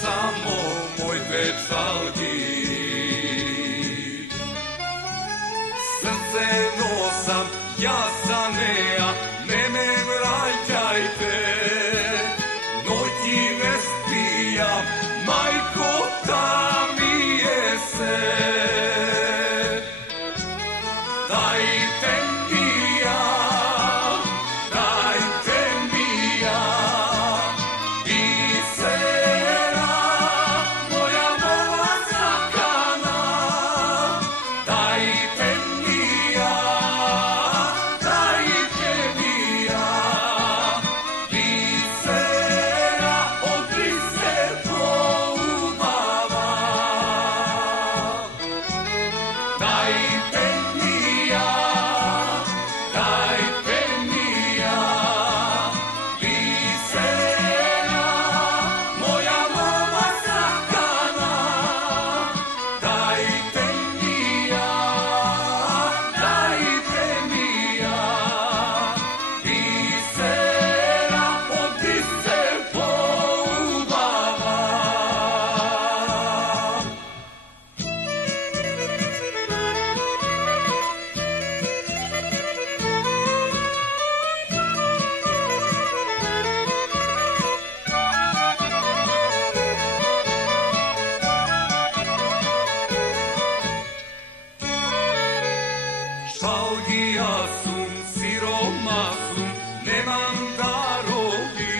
samo moj pečalki. Srce nosam, ja sam Neja, mene vraćajte. Noći ne spijam, majko tamnije se. Dajte mi ja, bisera, moja nova zakana. Dajte mi ja, bisera, odbrise poumava. Dajte mi ja, bisera, moja nova zakana. Dajte mi ja, bisera, odbrise poumava. Šalgija sum, siroma sum, nemam darovi.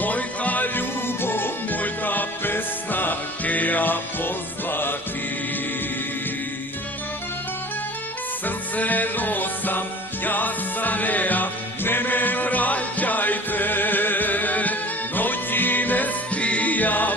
Mojta ljubov, mojta pesna, ke ja pozvati. Srce nosam, ja sam Neja, mene vraćajte. Noći ne spijam,